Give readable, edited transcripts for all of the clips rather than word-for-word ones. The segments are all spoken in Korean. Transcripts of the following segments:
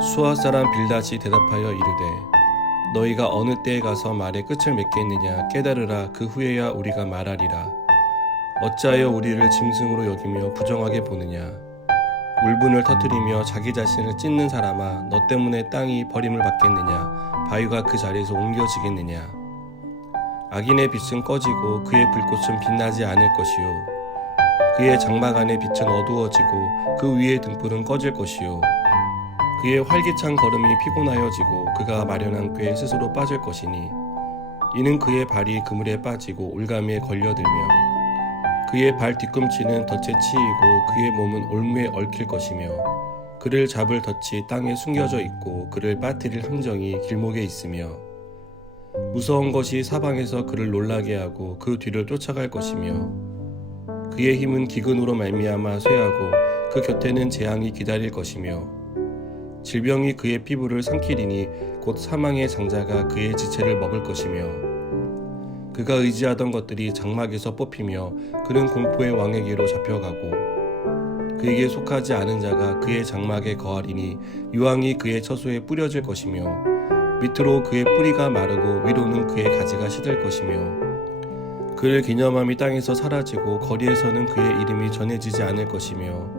수아 사람 빌닷이 대답하여 이르되 너희가 어느 때에 가서 말의 끝을 맺겠느냐 깨달으라. 그 후에야 우리가 말하리라. 어찌하여 우리를 짐승으로 여기며 부정하게 보느냐. 울분을 터뜨리며 자기 자신을 찢는 사람아, 너 때문에 땅이 버림을 받겠느냐. 바위가 그 자리에서 옮겨지겠느냐. 악인의 빛은 꺼지고 그의 불꽃은 빛나지 않을 것이요 그의 장막 안의 빛은 어두워지고 그 위의 등불은 꺼질 것이요 그의 활기찬 걸음이 피곤하여지고 그가 마련한 꾀에 스스로 빠질 것이니 이는 그의 발이 그물에 빠지고 올가미에 걸려들며 그의 발 뒤꿈치는 덫에 치이고 그의 몸은 올무에 얽힐 것이며 그를 잡을 덫이 땅에 숨겨져 있고 그를 빠뜨릴 함정이 길목에 있으며 무서운 것이 사방에서 그를 놀라게 하고 그 뒤를 쫓아갈 것이며 그의 힘은 기근으로 말미암아 쇠하고 그 곁에는 재앙이 기다릴 것이며 질병이 그의 피부를 삼키리니 곧 사망의 장자가 그의 지체를 먹을 것이며 그가 의지하던 것들이 장막에서 뽑히며 그는 공포의 왕에게로 잡혀가고 그에게 속하지 않은 자가 그의 장막에 거하리니 유황이 그의 처소에 뿌려질 것이며 밑으로 그의 뿌리가 마르고 위로는 그의 가지가 시들 것이며 그를 기념함이 땅에서 사라지고 거리에서는 그의 이름이 전해지지 않을 것이며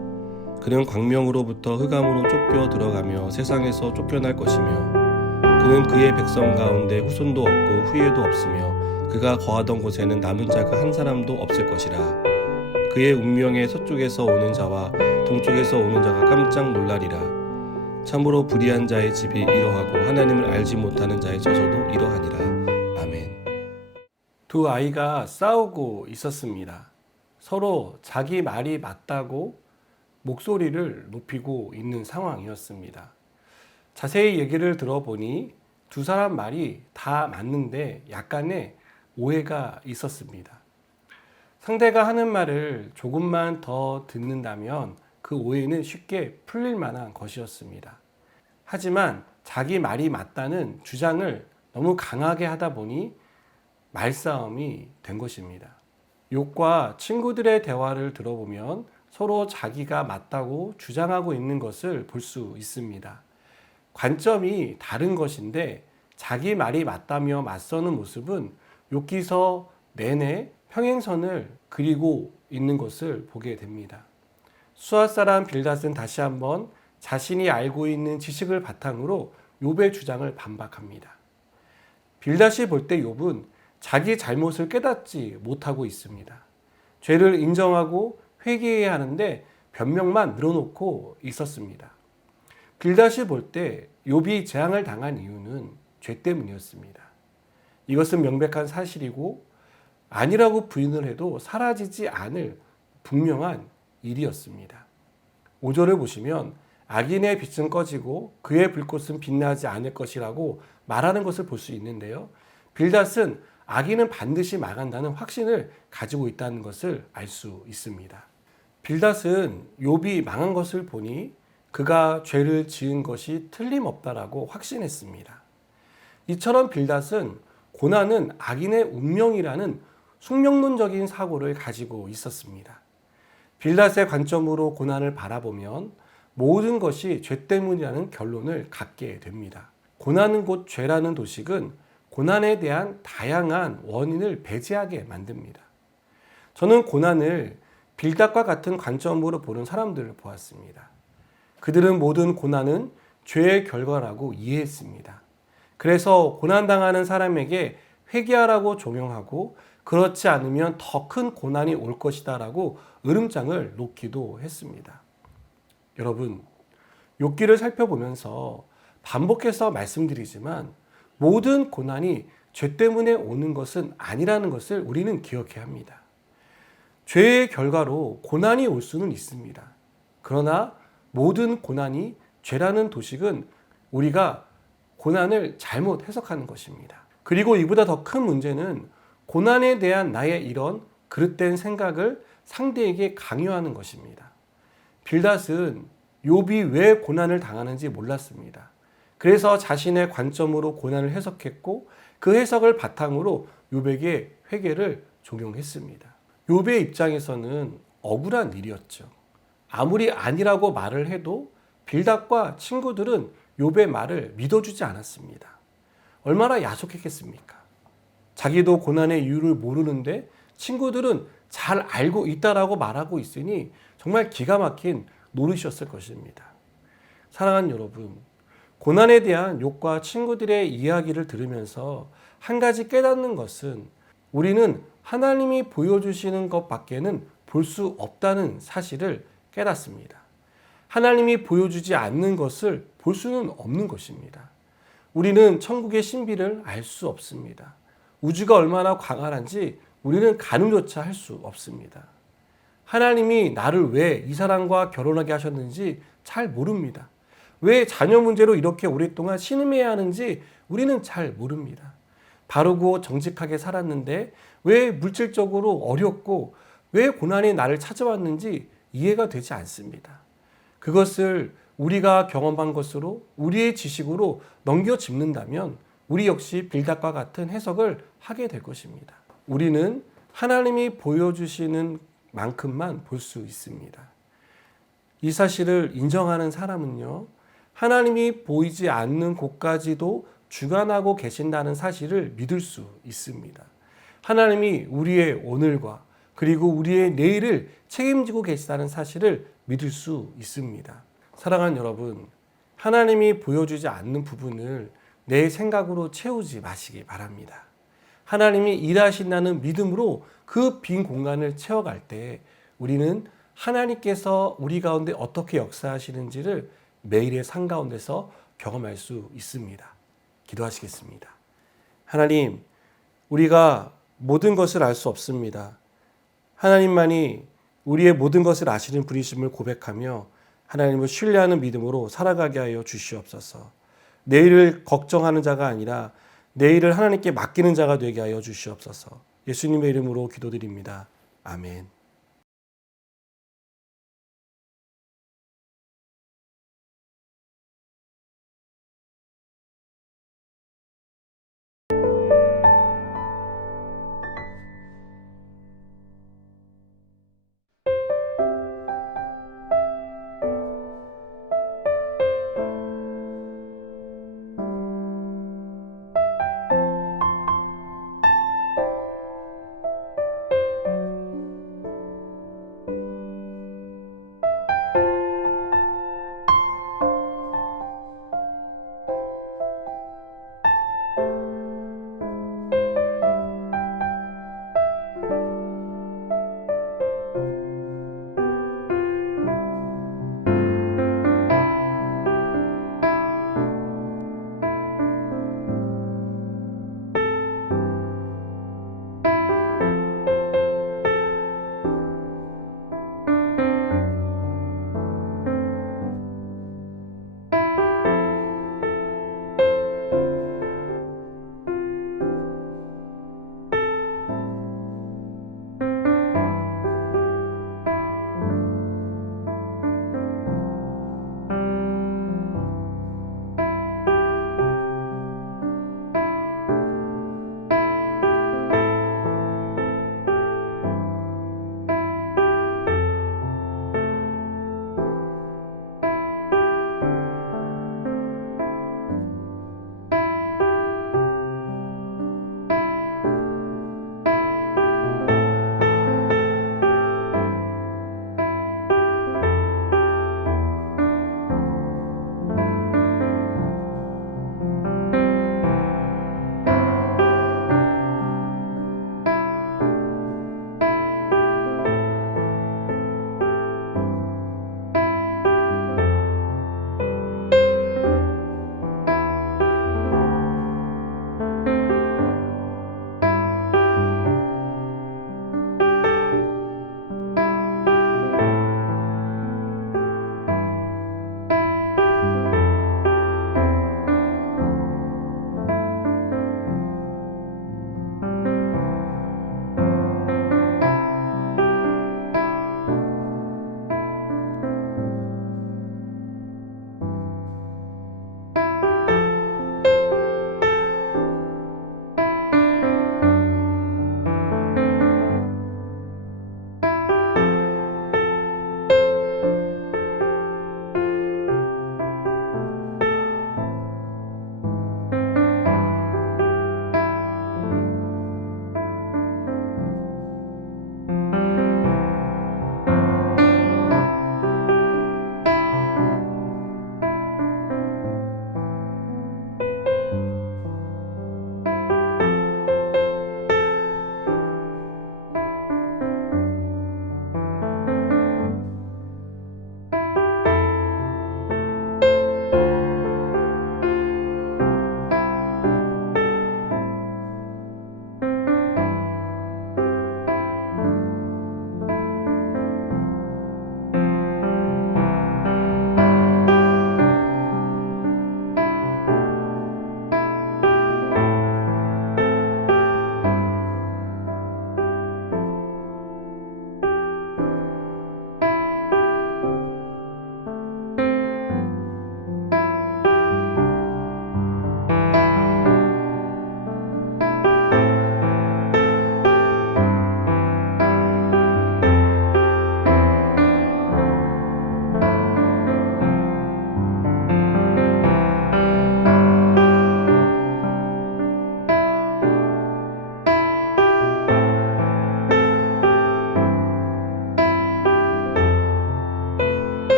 그는 광명으로부터 흑암으로 쫓겨 들어가며 세상에서 쫓겨날 것이며 그는 그의 백성 가운데 후손도 없고 후예도 없으며 그가 거하던 곳에는 남은 자가 한 사람도 없을 것이라. 그의 운명에 서쪽에서 오는 자와 동쪽에서 오는 자가 깜짝 놀라리라. 참으로 불의한 자의 집이 이러하고 하나님을 알지 못하는 자의 처소도 이러하니라. 아멘. 두 아이가 싸우고 있었습니다. 서로 자기 말이 맞다고 목소리를 높이고 있는 상황이었습니다. 자세히 얘기를 들어보니 두 사람 말이 다 맞는데 약간의 오해가 있었습니다. 상대가 하는 말을 조금만 더 듣는다면 그 오해는 쉽게 풀릴 만한 것이었습니다. 하지만 자기 말이 맞다는 주장을 너무 강하게 하다 보니 말싸움이 된 것입니다. 욥과 친구들의 대화를 들어보면 서로 자기가 맞다고 주장하고 있는 것을 볼 수 있습니다. 관점이 다른 것인데 자기 말이 맞다며 맞서는 모습은 욥기서 내내 평행선을 그리고 있는 것을 보게 됩니다. 수아 사람 빌닷은 다시 한번 자신이 알고 있는 지식을 바탕으로 욥의 주장을 반박합니다. 빌닷이 볼 때 욥은 자기 잘못을 깨닫지 못하고 있습니다. 죄를 인정하고 회개해야 하는데 변명만 늘어놓고 있었습니다. 빌닷이 볼 때 욥이 재앙을 당한 이유는 죄 때문이었습니다. 이것은 명백한 사실이고 아니라고 부인을 해도 사라지지 않을 분명한 일이었습니다. 5절을 보시면 악인의 빛은 꺼지고 그의 불꽃은 빛나지 않을 것이라고 말하는 것을 볼 수 있는데요. 빌닷은 악인은 반드시 망한다는 확신을 가지고 있다는 것을 알 수 있습니다. 빌닷은 욥이 망한 것을 보니 그가 죄를 지은 것이 틀림없다라고 확신했습니다. 이처럼 빌닷은 고난은 악인의 운명이라는 숙명론적인 사고를 가지고 있었습니다. 빌닷의 관점으로 고난을 바라보면 모든 것이 죄 때문이라는 결론을 갖게 됩니다. 고난은 곧 죄라는 도식은 고난에 대한 다양한 원인을 배제하게 만듭니다. 저는 고난을 빌닷과 같은 관점으로 보는 사람들을 보았습니다. 그들은 모든 고난은 죄의 결과라고 이해했습니다. 그래서 고난당하는 사람에게 회개하라고 종용하고 그렇지 않으면 더 큰 고난이 올 것이다 라고 으름장을 놓기도 했습니다. 여러분, 욥기를 살펴보면서 반복해서 말씀드리지만 모든 고난이 죄 때문에 오는 것은 아니라는 것을 우리는 기억해야 합니다. 죄의 결과로 고난이 올 수는 있습니다. 그러나 모든 고난이 죄라는 도식은 우리가 고난을 잘못 해석하는 것입니다. 그리고 이보다 더 큰 문제는 고난에 대한 나의 이런 그릇된 생각을 상대에게 강요하는 것입니다. 빌닷은 욥이 왜 고난을 당하는지 몰랐습니다. 그래서 자신의 관점으로 고난을 해석했고 그 해석을 바탕으로 욥에게 회개를 종용했습니다. 욥의 입장에서는 억울한 일이었죠. 아무리 아니라고 말을 해도 빌닷과 친구들은 욥의 말을 믿어주지 않았습니다. 얼마나 야속했겠습니까? 자기도 고난의 이유를 모르는데 친구들은 잘 알고 있다라고 말하고 있으니 정말 기가 막힌 노릇이었을 것입니다. 사랑하는 여러분, 고난에 대한 욥과 친구들의 이야기를 들으면서 한 가지 깨닫는 것은 우리는 하나님이 보여주시는 것밖에는 볼 수 없다는 사실을 깨닫습니다. 하나님이 보여주지 않는 것을 볼 수는 없는 것입니다. 우리는 천국의 신비를 알 수 없습니다. 우주가 얼마나 광활한지 우리는 가늠조차 할 수 없습니다. 하나님이 나를 왜 이 사람과 결혼하게 하셨는지 잘 모릅니다. 왜 자녀 문제로 이렇게 오랫동안 신음해야 하는지 우리는 잘 모릅니다. 바르고 정직하게 살았는데 왜 물질적으로 어렵고 왜 고난이 나를 찾아왔는지 이해가 되지 않습니다. 그것을 우리가 경험한 것으로 우리의 지식으로 넘겨짚는다면 우리 역시 빌닷과 같은 해석을 하게 될 것입니다. 우리는 하나님이 보여주시는 만큼만 볼 수 있습니다. 이 사실을 인정하는 사람은요, 하나님이 보이지 않는 곳까지도 주관하고 계신다는 사실을 믿을 수 있습니다. 하나님이 우리의 오늘과 그리고 우리의 내일을 책임지고 계시다는 사실을 믿을 수 있습니다. 사랑하는 여러분, 하나님이 보여주지 않는 부분을 내 생각으로 채우지 마시기 바랍니다. 하나님이 일하신다는 믿음으로 그 빈 공간을 채워갈 때 우리는 하나님께서 우리 가운데 어떻게 역사하시는지를 매일의 삶 가운데서 경험할 수 있습니다. 기도하시겠습니다. 하나님, 우리가 모든 것을 알 수 없습니다. 하나님만이 우리의 모든 것을 아시는 분이심을 고백하며 하나님을 신뢰하는 믿음으로 살아가게 하여 주시옵소서. 내일을 걱정하는 자가 아니라 내일을 하나님께 맡기는 자가 되게 하여 주시옵소서. 예수님의 이름으로 기도드립니다. 아멘.